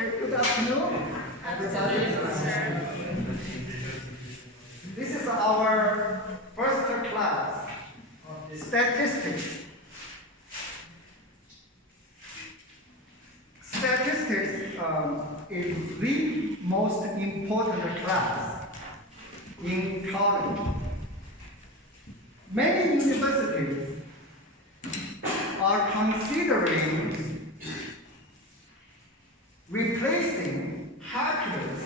Okay, good afternoon, everybody. This is our first class, statistics. Statistics is the most important class in college. Many universities are considering replacing calculus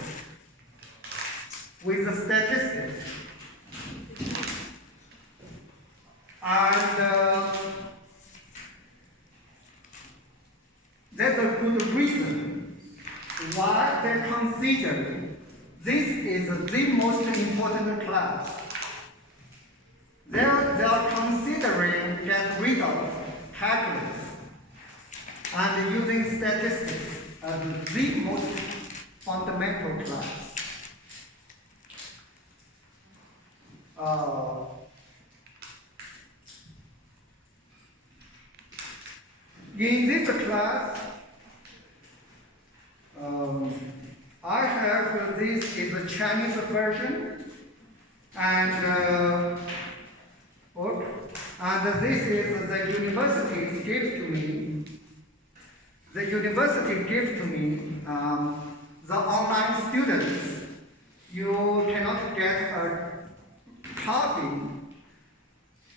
with statistics. And there's a good reason why they consider this is the most important class. They are considering get rid of calculus and using statistics as the most fundamental class. In this class, I have this is a Chinese version, and this is the university gives to me. The university gives to me the online students. You cannot get a copy,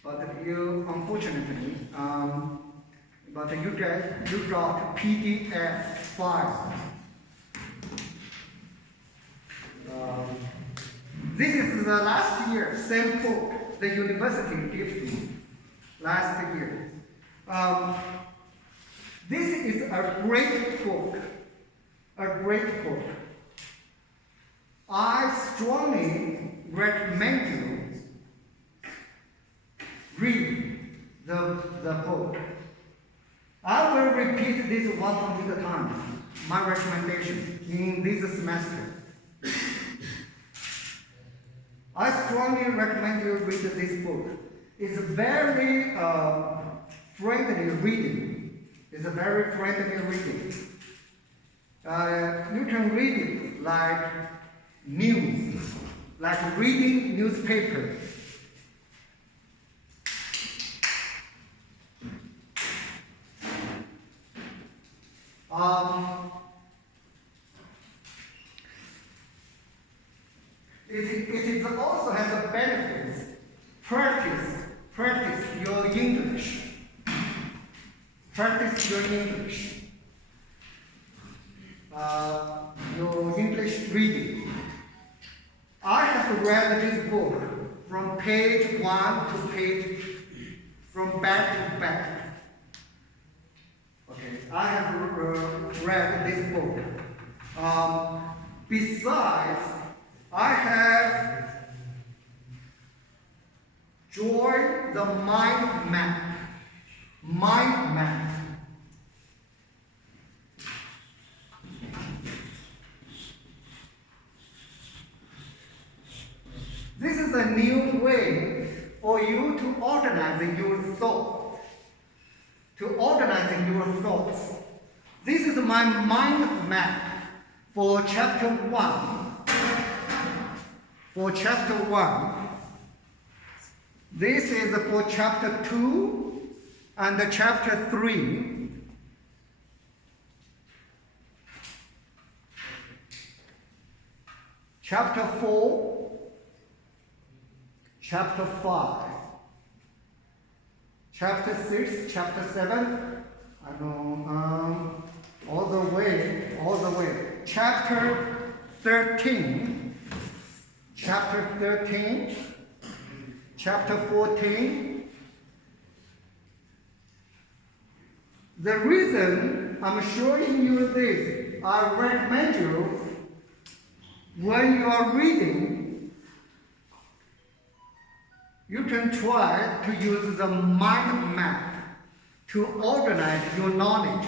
but you unfortunately, but you got PDF file. This is the last year same book the university gave me last year. This is a great book, I strongly recommend you read the book. I will repeat this 100 times, my recommendation in this semester. I strongly recommend you read this book. It's very friendly reading. It's a very friendly reading. You can read it like news, like reading newspaper. It also has a benefits. Practice your English. Practice your English. Your English reading. I have read this book from page 1 to page, from back to back. Okay, I have read this book. Besides, I have joined the mind map. This is a new way for you to organize your thoughts. This is my mind map for chapter 1. This is for chapter 2 and chapter 3. Chapter 4, chapter 5, chapter 6, chapter 7, all the way. Chapter 13, chapter 14. The reason I'm showing you this, I recommend you when you are reading, you can try to use the mind map to organize your knowledge.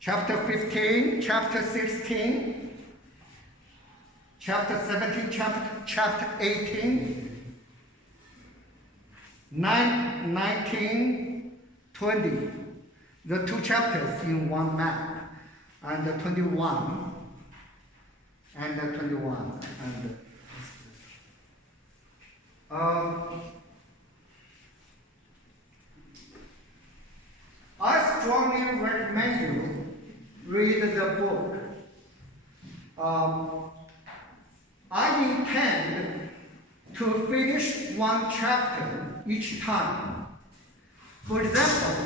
Chapter 15, chapter 16, chapter 17, chapter 18, 9, 19, 20. The two chapters in one map. And 21. And 21. And I strongly recommend you read the book. I intend to finish one chapter each time. For example,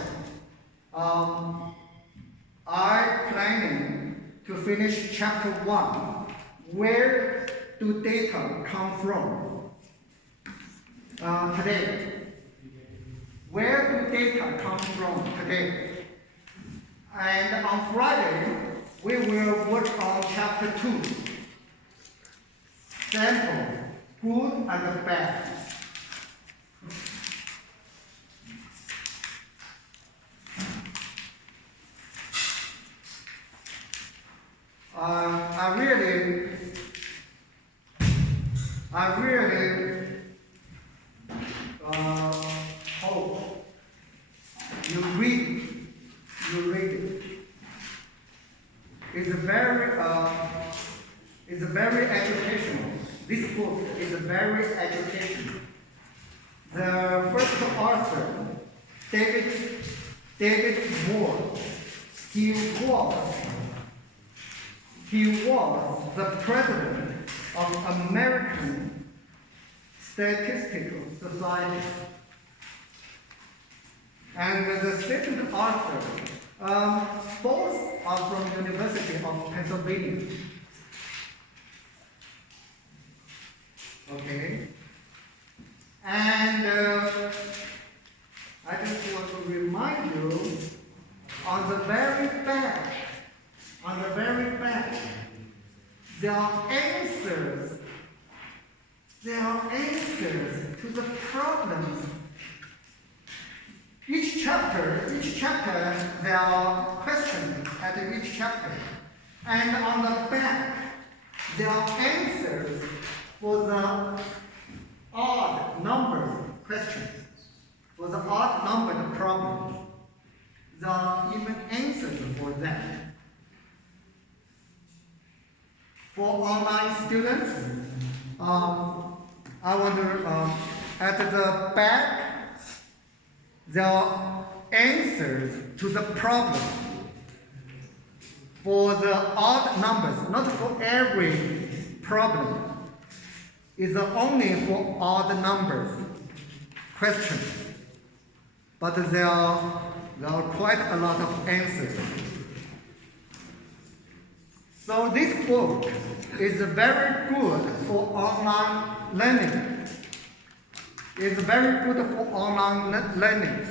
I'm planning to finish chapter 1. Where do data come from? Today. Where do data come from today? And on Friday, we will work on chapter 2. Sample, good and bad. I really hope you read it. It's very educational. This book is very educational. The first author, David Moore, he was the president of American Statistical Society. And the second author, both are from University of Pennsylvania. Okay. And I just want to remind you, on the very back, there are answers to the problems. Each chapter, there are questions at each chapter. And on the back, there are answers for the odd number questions, for the odd numbered problems. There are even answers for that. For online students, I wonder, at the back, there are answers to the problem for the odd numbers, not for every problem. It's only for odd numbers questions. But there are quite a lot of answers. So this book is very good for online learning. It's very good for online learning.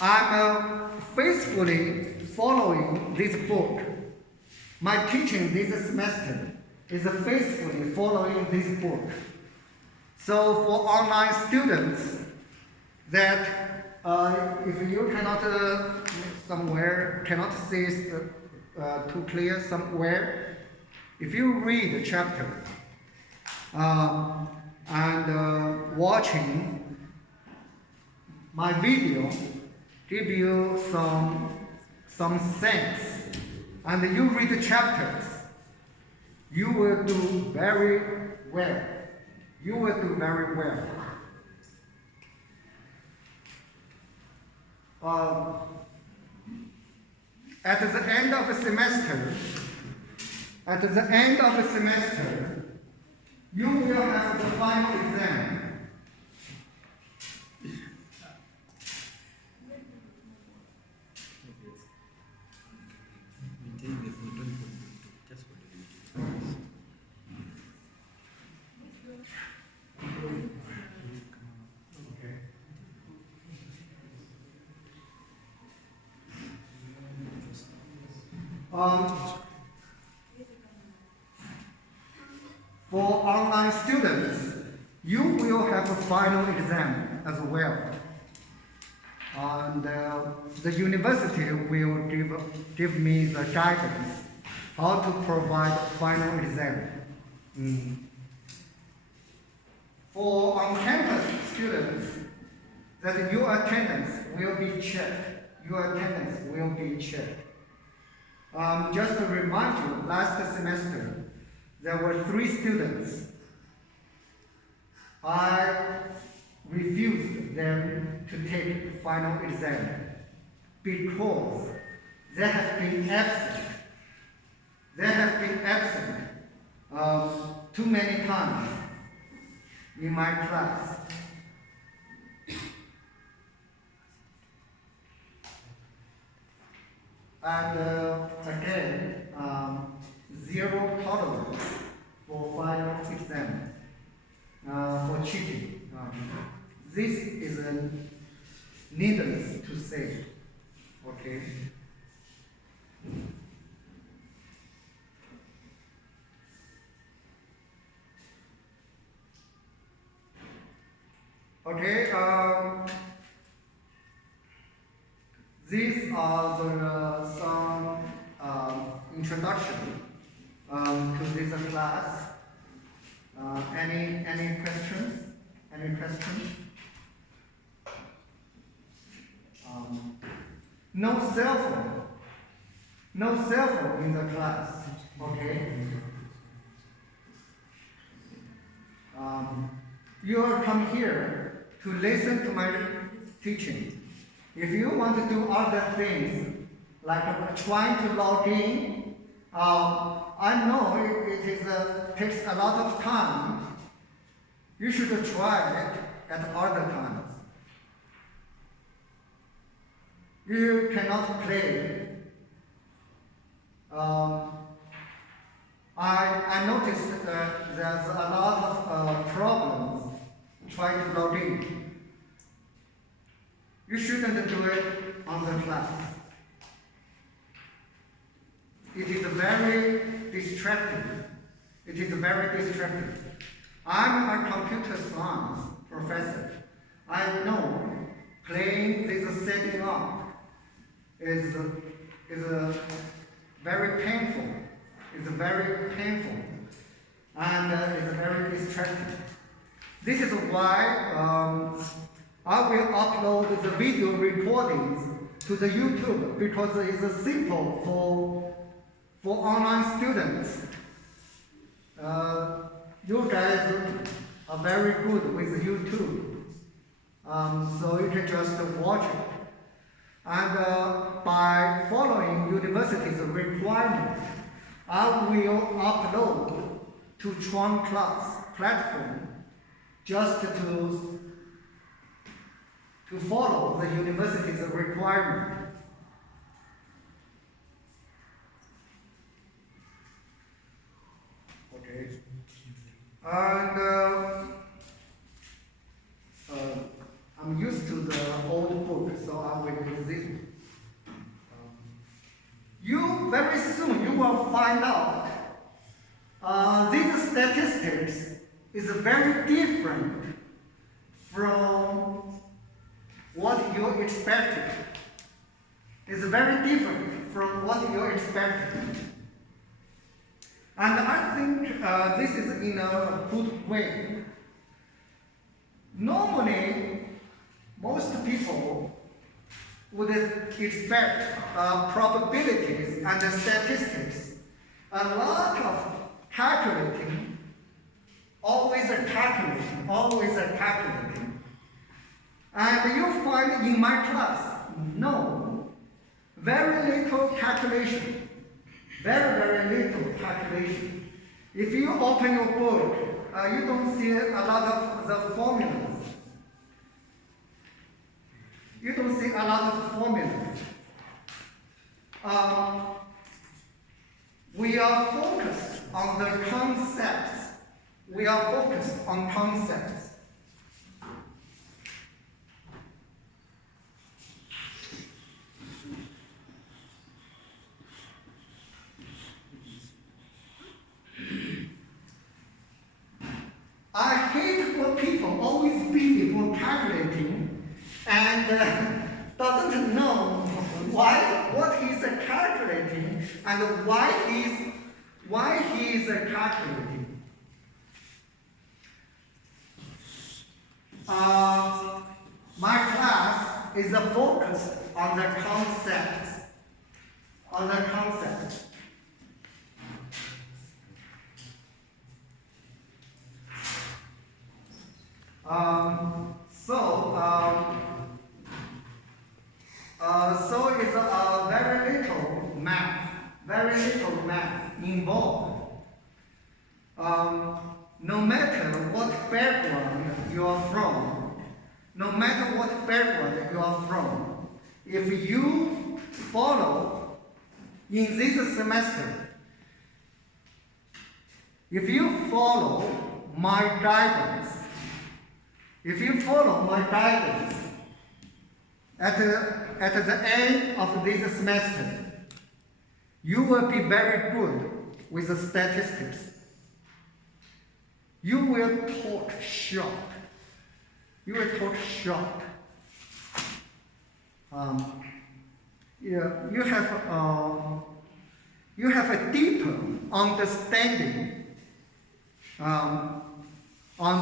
I'm faithfully following this book. My teaching this semester is faithfully following this book. So for online students, that if you cannot cannot see too clear somewhere, if you read the chapter and watching my video give you some sense, and you read the chapters, you will do very well. You will do very well. At the end of the semester, you will have the final exam. For online students, you will have a final exam as well. And the university will give me the guidance how to provide final exam. For for on-campus students, that your attendance will be checked. Your attendance will be checked. Just to remind you, last semester, there were 3 students. I refused them to take the final exam because they have been absent. They have been absent too many times in my class. And again, zero tolerance for final exam, for cheating. This is needless to say. Okay. Okay. These are some introduction to this class. Any questions? Any questions? No cell phone. No cell phone in the class. Okay. You will come here to listen to my teaching. If you want to do other things, like trying to log in, I know it takes a lot of time. You should try it at other times. You cannot play. I noticed that there's a lot of problems trying to log in. You shouldn't do it on the class. It is very distracting. It is very distracting. I'm a computer science professor. I know playing this setting up is very painful. It's very painful and it's very distracting. This is why I will upload the video recordings to the YouTube because it's simple for online students. You guys are very good with YouTube, so you can just watch it. And by following university's requirement, I will upload to Chuan Class platform just to follow the university's requirement. Okay. And I'm used to the old book, so I will use this one. You very soon you will find out these statistics is very different from what you expected. It's very different from what you expected. And I think this is in a good way. Normally, most people would expect probabilities and statistics. A lot of calculating, always calculating. And you find in my class, no, very little calculation. Very little calculation. If you open your book, you don't see a lot of the formulas. You don't see a lot of formulas. We are focused on the concepts. We are focused on concepts. I hate when people always busy for calculating and doesn't know what he's calculating and why he's calculating. is focused on the concepts. On the concept. So it's very little math involved. No matter what background you are from, if you follow in this semester, if you follow my guidance, at the end of this semester, you will be very good with the statistics. You will talk short. You have a deeper understanding on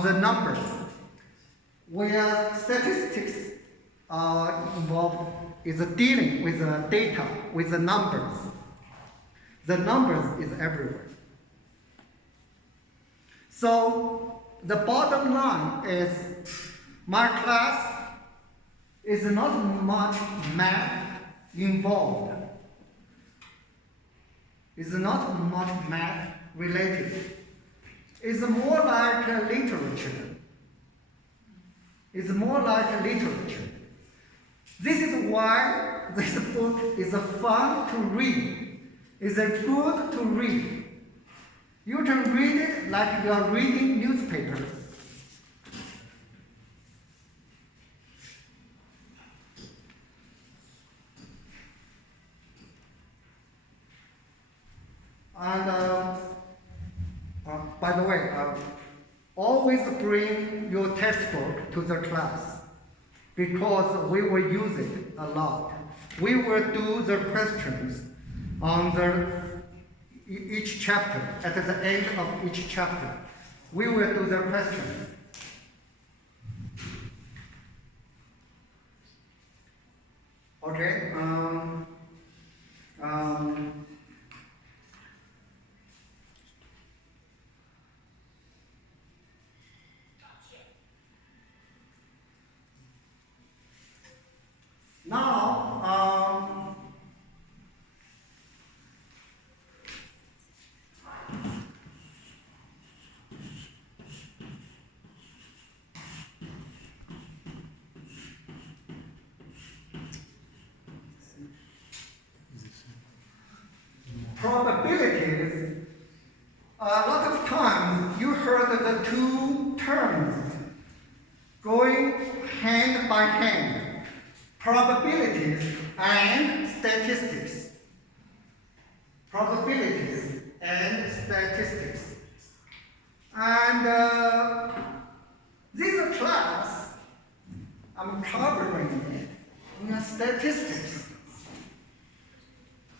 the numbers. Where statistics are involved is dealing with the data, with the numbers. The numbers is everywhere. So the bottom line is my class is not much math involved. It's not much math related. It's more like literature. This is why this book is fun to read. It's good to read. You can read it like you are reading newspapers. And by the way, always bring your textbook to the class because we will use it a lot. We will do the questions on each chapter, at the end of each chapter. We will do the questions. Okay. Now, probabilities, a lot of times you heard the two terms going hand by hand. Probabilities and statistics. And this class, I'm covering it in statistics.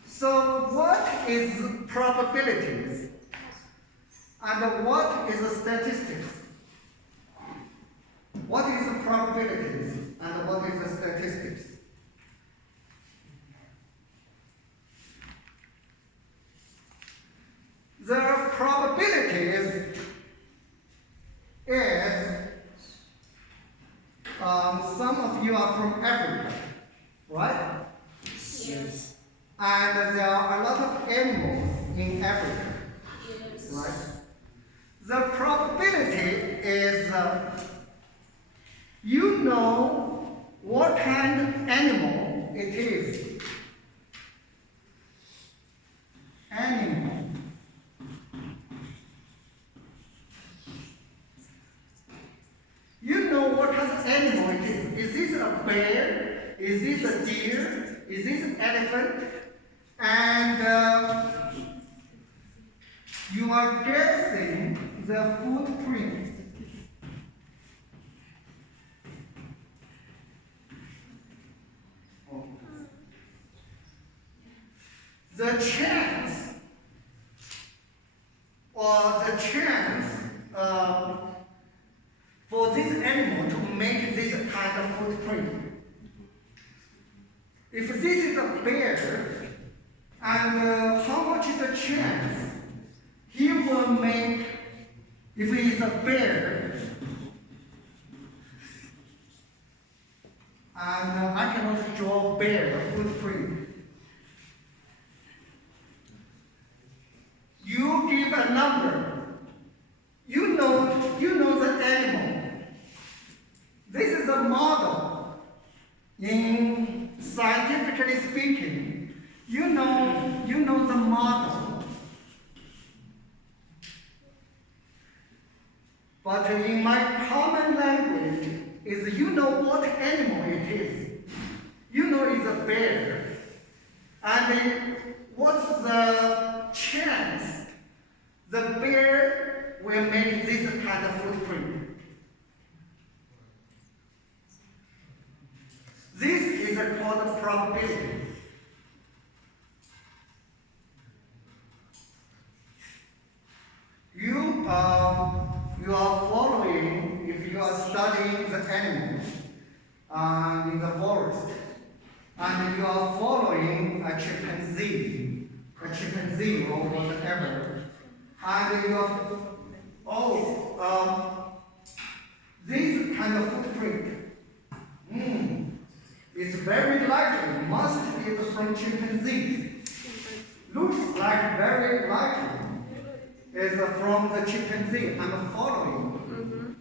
So what is probabilities and what is statistics? What is the probabilities and what is the statistics? The probabilities is, some of you are from Africa, right? Yes. And there are a lot of animals in Africa, Yes. right? The probability is, you know what kind of animal it is. Animal. You know what kind of animal it is. Is this a bear? Is this a deer? Is this an elephant? And you are guessing the footprint. The chance for this animal to make this kind of footprint If this is a bear, and how much is the chance he will make, if he is a bear, and I can also draw a bear, a footprint. You give a number. You know the animal. This is a model. In scientifically speaking, you know the model. But in my common language, is you know what animal it is. You know it's a bear. And what's the chance the bear will make this kind of footprint? This is called probability. You are following, if you are studying the animals in the forest, and you are following a chimpanzee or whatever, and you are, this kind of footprint, is very likely, must be from chimpanzee. Looks like very likely is from the chimpanzee. I'm following.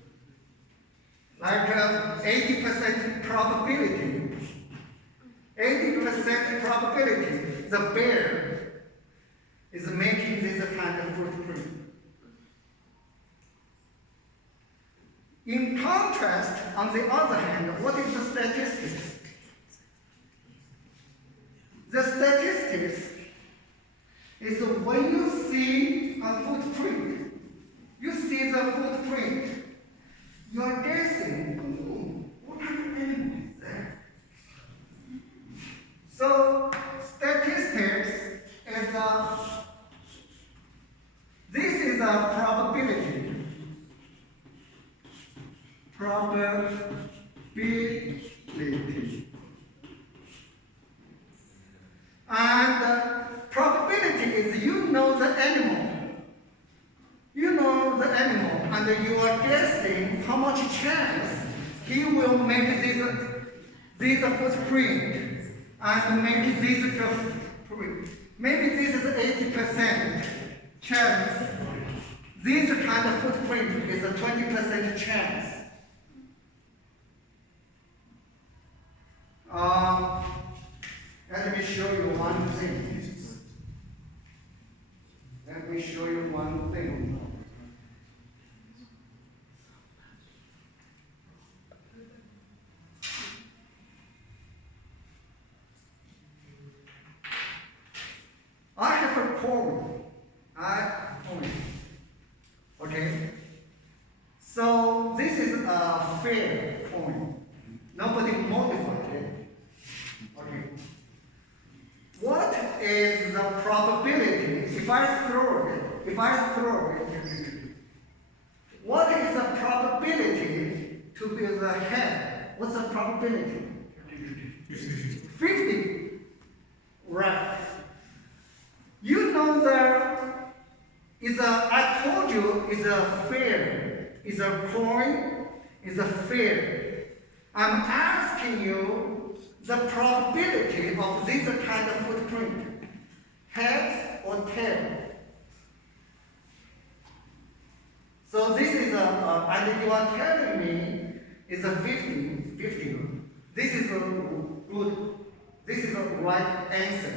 Like 80% probability. 80% probability the bear is making this kind of footprint. In contrast, on the other hand, what is the statistics? The statistics is when you see a footprint, you see the footprint, you are guessing, what kind of animal is that? So statistics is this is a probability. And probability is you know the animal. You know the animal, and you are guessing how much chance he will make this footprint and make this footprint. Maybe this is 80% chance. This kind of footprint is a 20% chance. Let me show you one thing. Let me show you one thing. I have a coin. Okay? So this is a fair coin. Nobody modified it. Okay. What is the probability if I throw it? What is the probability to be the head? What's the probability? 50. Right. You know there is I told you is a fair. Is a coin, is a fair. I'm asking you the probability of this kind of footprint. Head or tail. So this is and you are telling me it's a 50. This is a good, this is the right answer.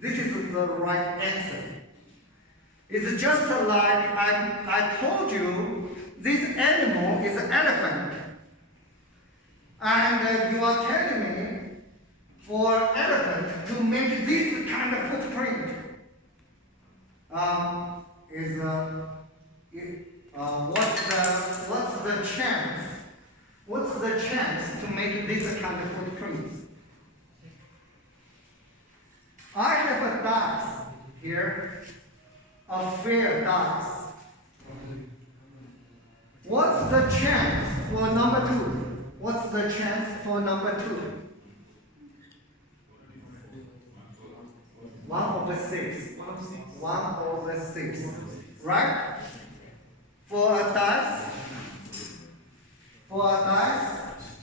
This is the right answer. It's just like I told you, this animal is an elephant. And you are telling me for elephant to make this kind of footprint what's the chance? What's the chance to make this kind of footprints? I have a dice here, a fair dice. What's the chance for number 2? What's the chance for number 2? 1/6. 1/6. Right? For a dice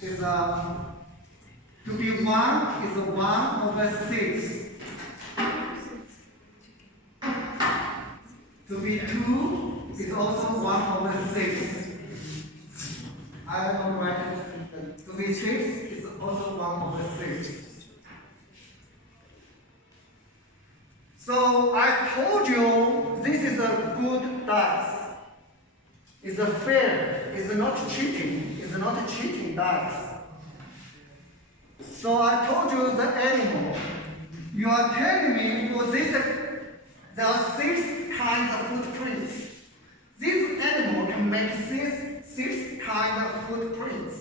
is to be 1 is 1/6. To be 2 is also 1/6. I will write it. To be 6 is also 1/6. So I told you this is a good dice. It's a fair. It's not cheating. It's not a cheating dice. So I told you the animal. You are telling me for this there are 6 kinds of footprints. This animal can make six kinds of footprints.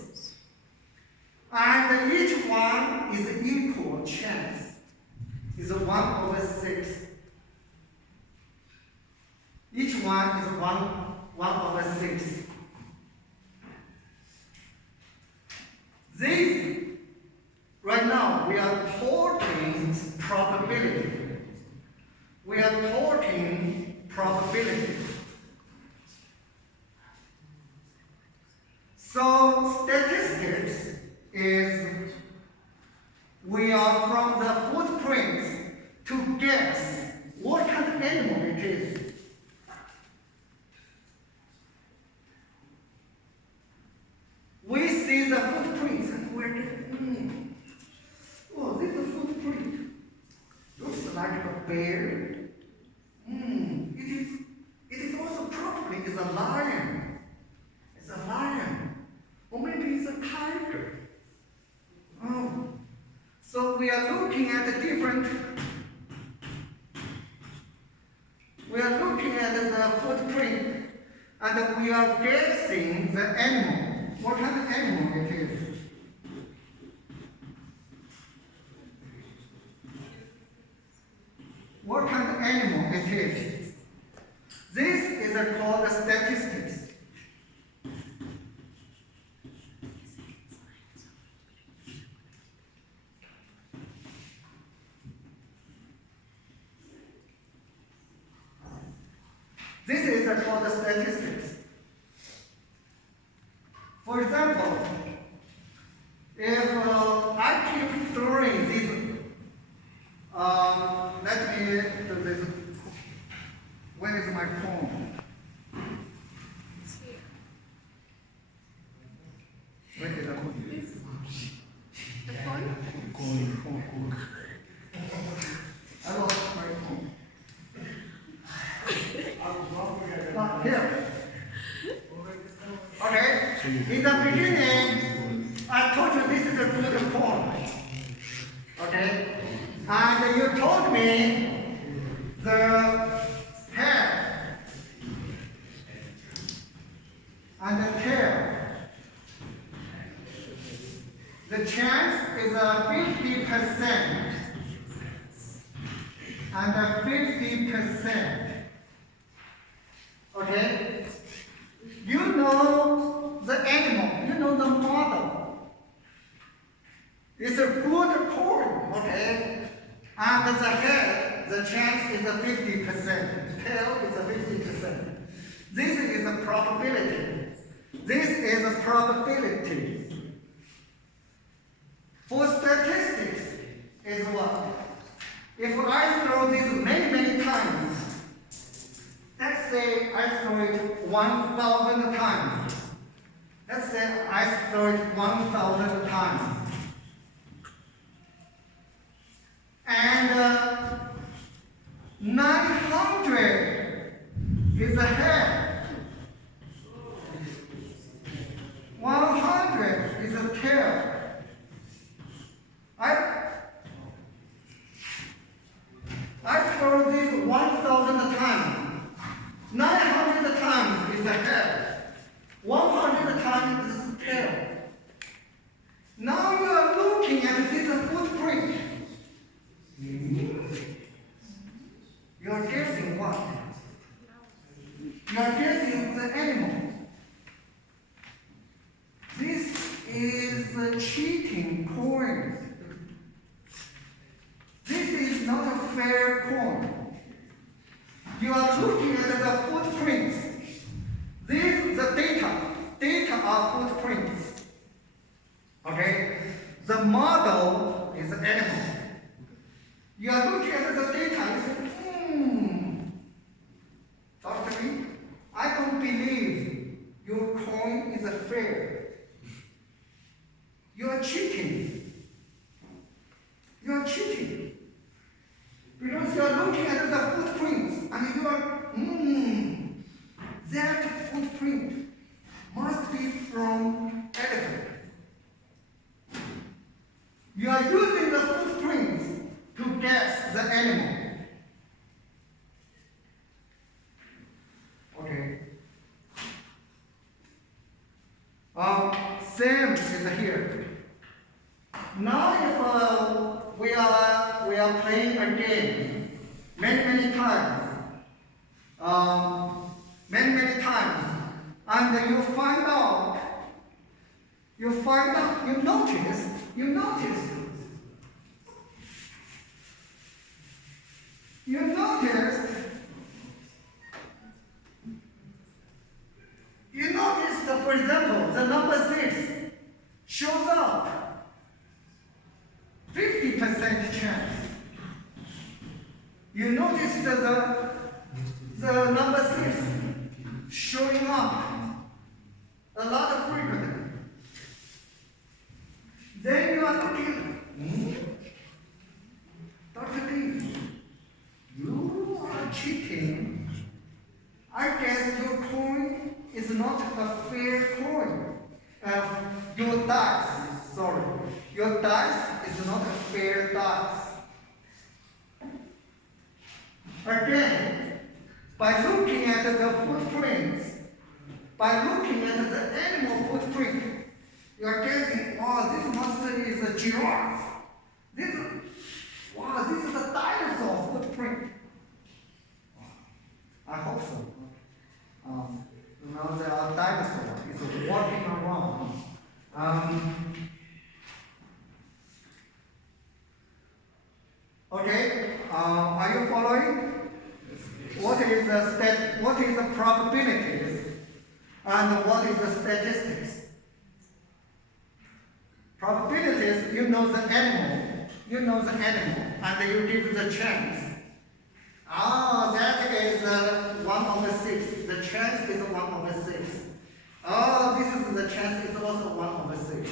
And each one is equal chance. Is 1/6. Each one is 1/6. This, right now, we are talking probability. We are talking probability. So statistics is we are from the footprints to guess what kind of animal it is. We see the footprints and we're getting, oh, this is a footprint. Looks like a bear. It is also probably is a lion. It's a lion. Or maybe it's a tiger. Oh. So we are looking at the different, we are looking at the footprint and we are guessing the animal. What kind of animal it is? What kind of animal it is? This is called statistics. This is called statistics. For example, if I keep throwing this, let me do this. Where is my phone? Where did I put it? The phone? I lost my phone. Here. Okay. In the beginning, I told you this is a good point. Okay. And you told me the head and the tail. The chance is 50% and 50%. Okay? You know the animal, you know the model. It's a good point, okay? And the head, the chance is 50%. Tail is 50%. This is a probability. This is a probability. For statistics is what? If I throw this many times, let's say I throw it 1,000 times. Let's say I throw it 1,000 times. And 900 is the head. 100 is the tail. I throw this 1,000 times. 900 times is the head. 100 times is the tail. Now you are looking at this footprint. You are guessing what? You are guessing the animal. This is a cheating point. This is not a fair are footprints. Okay? The model is animal. You are looking at the data and say, Dr. Lee, I don't believe your coin is fair. You are cheating. You are cheating. Because you are looking at the footprints and you are, that footprint must be from elephant. You are using the footprints to guess the animal. Okay. Same is here. Now if we are playing a game many times, and you notice that, for example, the number 6 shows up 50% chance. You notice that the number 6 showing up a lot of frequently. Then you are looking, Dr. Lee, you are cheating. I guess your coin is not a fair coin. Your dice is not a fair dice. Again, by looking at the footprints, by looking at the animal footprint, you are guessing, this monster is a giraffe. This is a dinosaur footprint. I hope so. There are dinosaurs. It's walking around. Okay, are you following? What is the probabilities and what is the statistics? Probabilities, you know the animal, and you give the chance. That is 1 over 6. The chance is 1 over 6. This is the chance is also 1 over 6.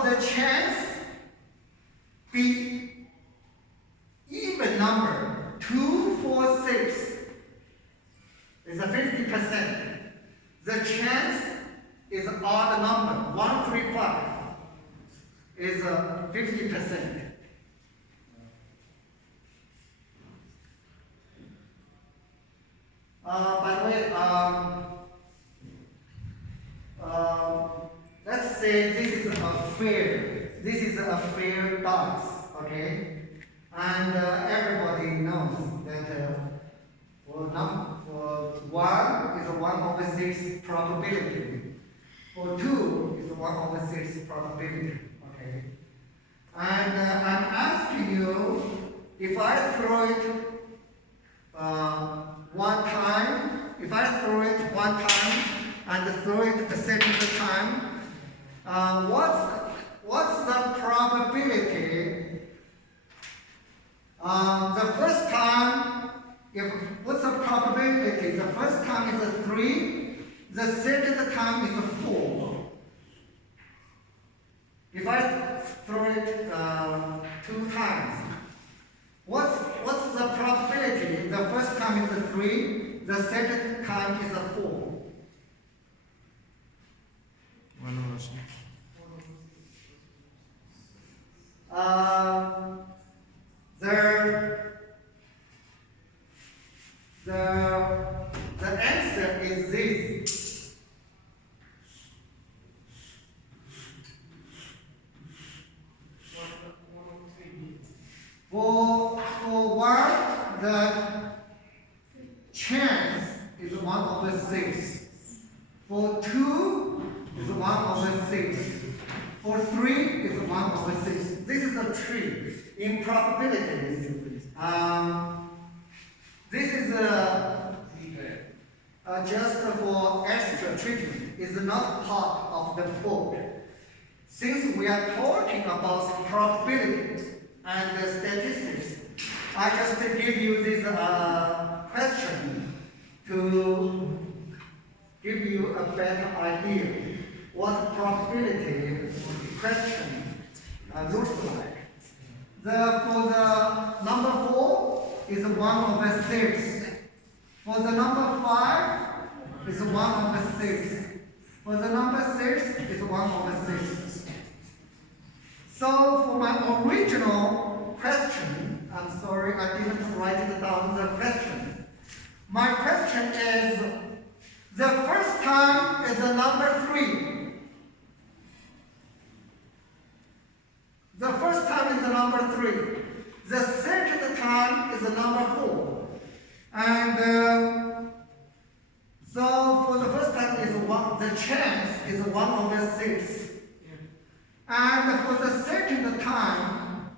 The chance be even number 2, 4, 6 is a 50%. The chance is odd number 1, 3, 5 is a 50%. By the way, let's say this is a fair dice, okay? And everybody knows that for 1 is a 1 over 6 probability. For 2 is a 1 over 6 probability, okay? And I'm asking you, if I throw it one time and throw it a second time, what's the probability? The first time, what's the probability? The first time is a 3, the second time is a 4. If I throw it 2 times, what's the probability? The first time is a 3, the second time is a 4. 1 over 6. The answer is this. For 1, the chance is 1 over 6. For 2 is 1 over 6. For 3 is 1 over 6. This is a tree in probabilities. This is just for extra treatment, is not part of the book. Since we are talking about probability and statistics, I just give you this question to give you a better idea what probability question looks like. For the number 4 is 1/6. For the number 5 is 1/6. For the number 6 is 1/6. So for my original question, I'm sorry I didn't write it down, the question. My question is, the first time is the number 3. The first time is the number 3. The second time is the number 4. And so for the first time is 1, the chance is 1/6. And for the second time,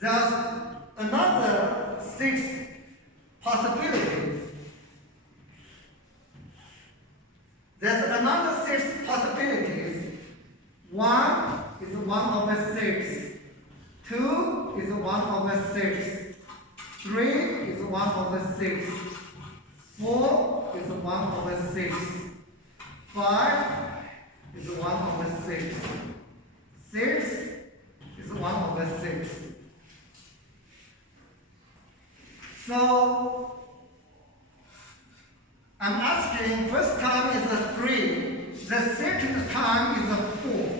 there's another 6 possibilities. There's another 6 possibilities. 1 is 1/6. 2 is 1/6. 3 is 1/6. 4 is 1/6. 5 is 1/6. 6 is 1/6. So I'm asking, first time is a 3, the second time is a 4.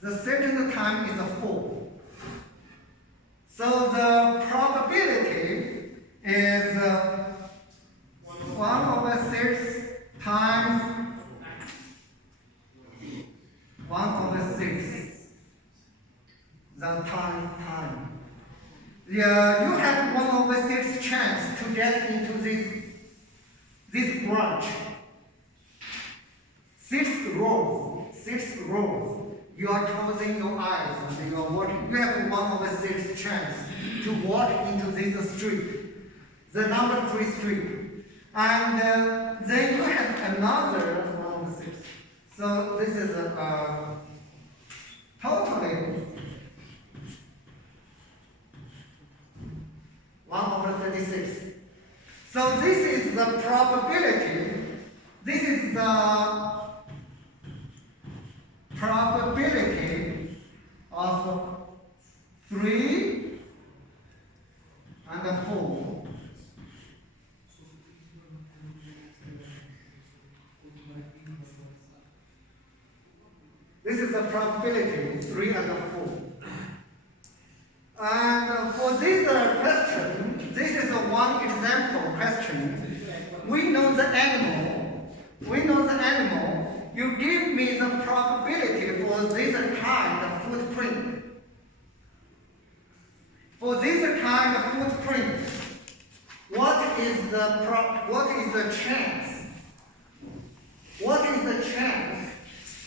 The second time is a 4. So the probability is 1/6 times 1/6. The time. Yeah, you have 1/6 chance to get into this branch. 6 rows. You are closing your eyes and you are walking. You have 1/6 chance to walk into this street, the number 3 street. And then you have another 1/6. So this is totally 1/36. So this is the probability. This is the probability of 3 and 4. This is the probability 3 and 4. And for this question, this is one example question. We know the animal. You give me the probability for this kind of footprint. For this kind of footprint, what is the chance? What is the chance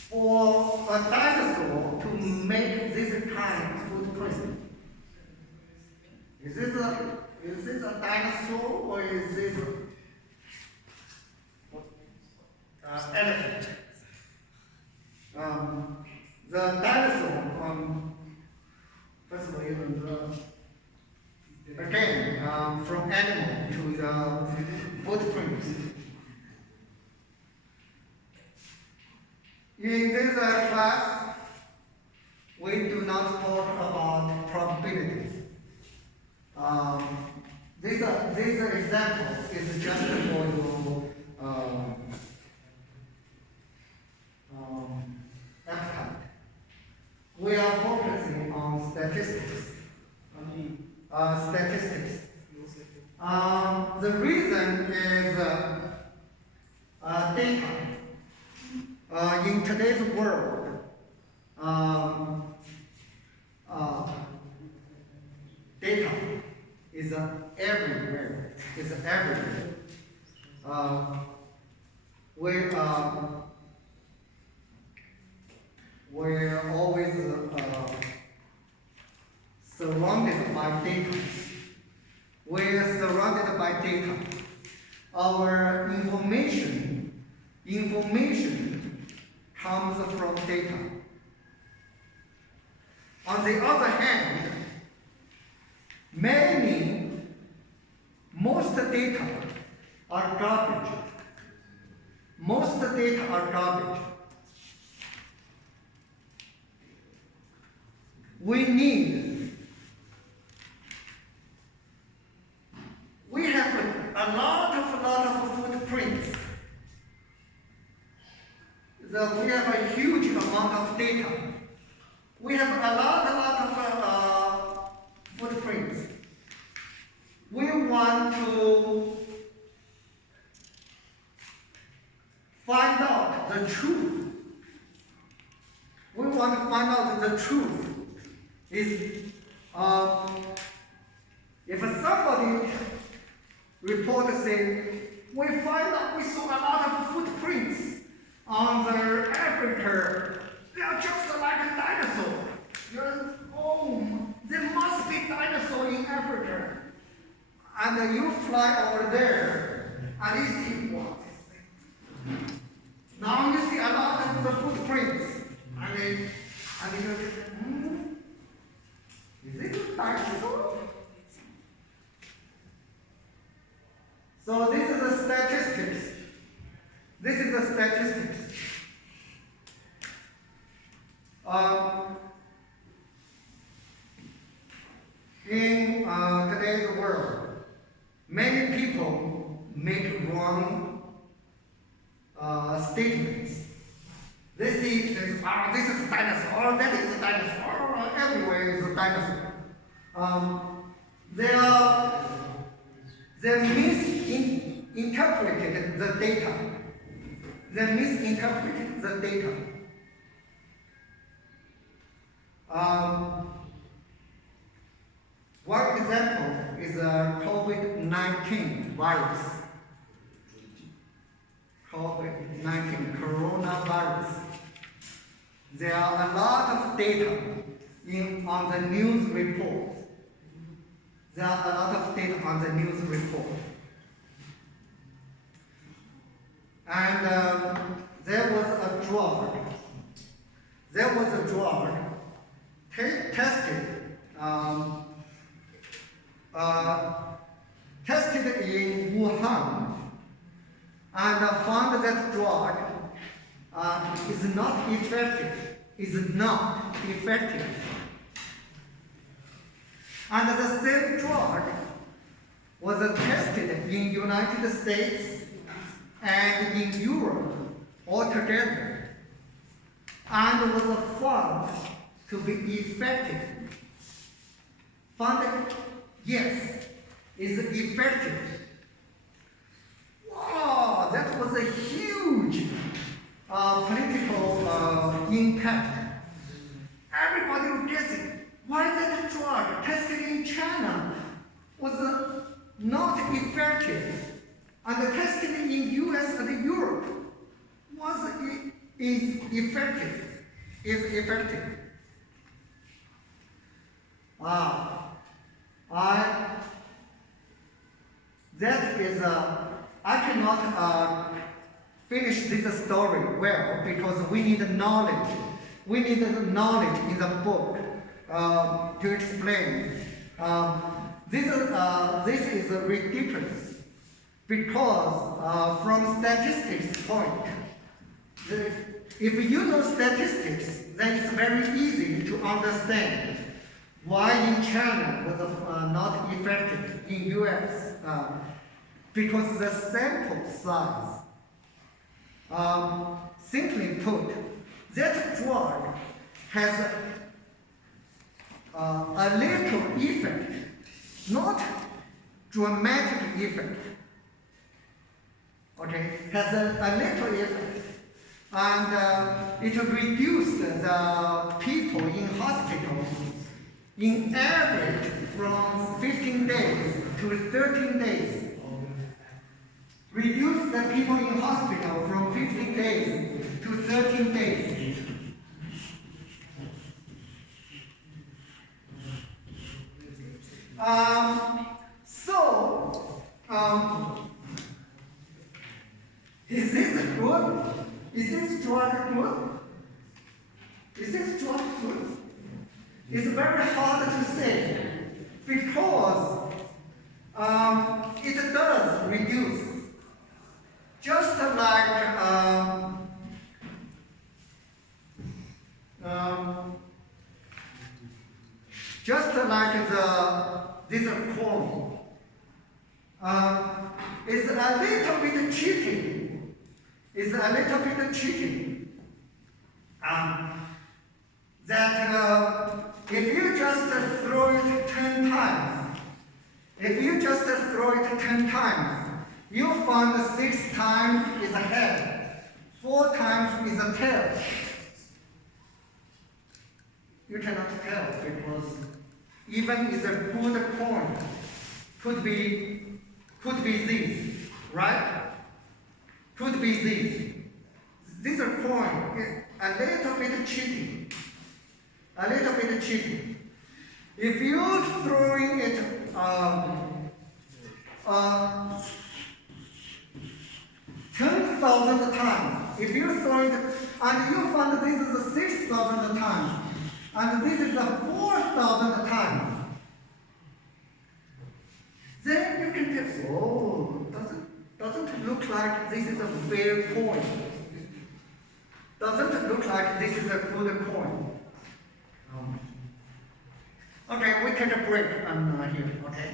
for a dinosaur to make this kind of footprint? Is this a dinosaur or is this elephant? The dinosaur, firstly, again, from animal to the footprint. In this class, we do not talk about probabilities. This example is just for your appetite. We are focusing on statistics. The reason is data. In today's world, data is everywhere. We're always surrounded by data. We're surrounded by data. our information comes from data. On the other hand, most data are garbage. Most data are garbage. We have a lot of footprints. We have a huge amount of data. We have a lot of footprints. We want to find out the truth. We want to find out the truth. If somebody report saying, we saw a lot of footprints on the Africa, they are just like a dinosaur. There must be dinosaur in Africa. And you fly over there, and you see what? Now you see a lot of the footprints, and you go, is it a dinosaur? So this is the statistics. In today's world, many people make wrong statements. They see this is a dinosaur, that is a dinosaur, everywhere is a dinosaur. They misinterpreted the data. One example is COVID-19 virus. COVID-19 coronavirus. There are a lot of data on the news report. And there was a drug tested in Wuhan, and found that drug is not effective. And the same drug was tested in United States and in Europe altogether, and was found to be effective. Yes, is effective. Wow, that was a huge political impact. Everybody was guessing why that drug tested in China was not effective, and tested in US and Europe is effective. I cannot finish this story well because we need knowledge. We need knowledge in the book to explain. This is ridiculous because from statistics point, if you know statistics, then it's very easy to understand why in China was not effective in US. Because the sample size, simply put, that drug has a little effect, not dramatic effect. Okay, has a little effect, and it reduced the people in hospitals in average from 15 days to 13 days. Reduce the people in hospital from 15 days to 13 days. good? Is this drug good? Is this drug good? It's very hard to say because it does reduce. Just like this corn. It's a little bit cheating. It's a little bit cheating. That if you just throw it 10 times, you find 6 times is a head, 4 times is a tail. You cannot tell because even is a good coin, could be this, right? Could be this. This coin, a little bit cheating. A little bit cheating. If you throwing it 10,000 times, if you throw it and you find this is 6,000 times, and this is 4,000 times, then you can tell, oh, doesn't look like this is a fair coin. Doesn't look like this is a good coin. Okay, we take a break here, okay?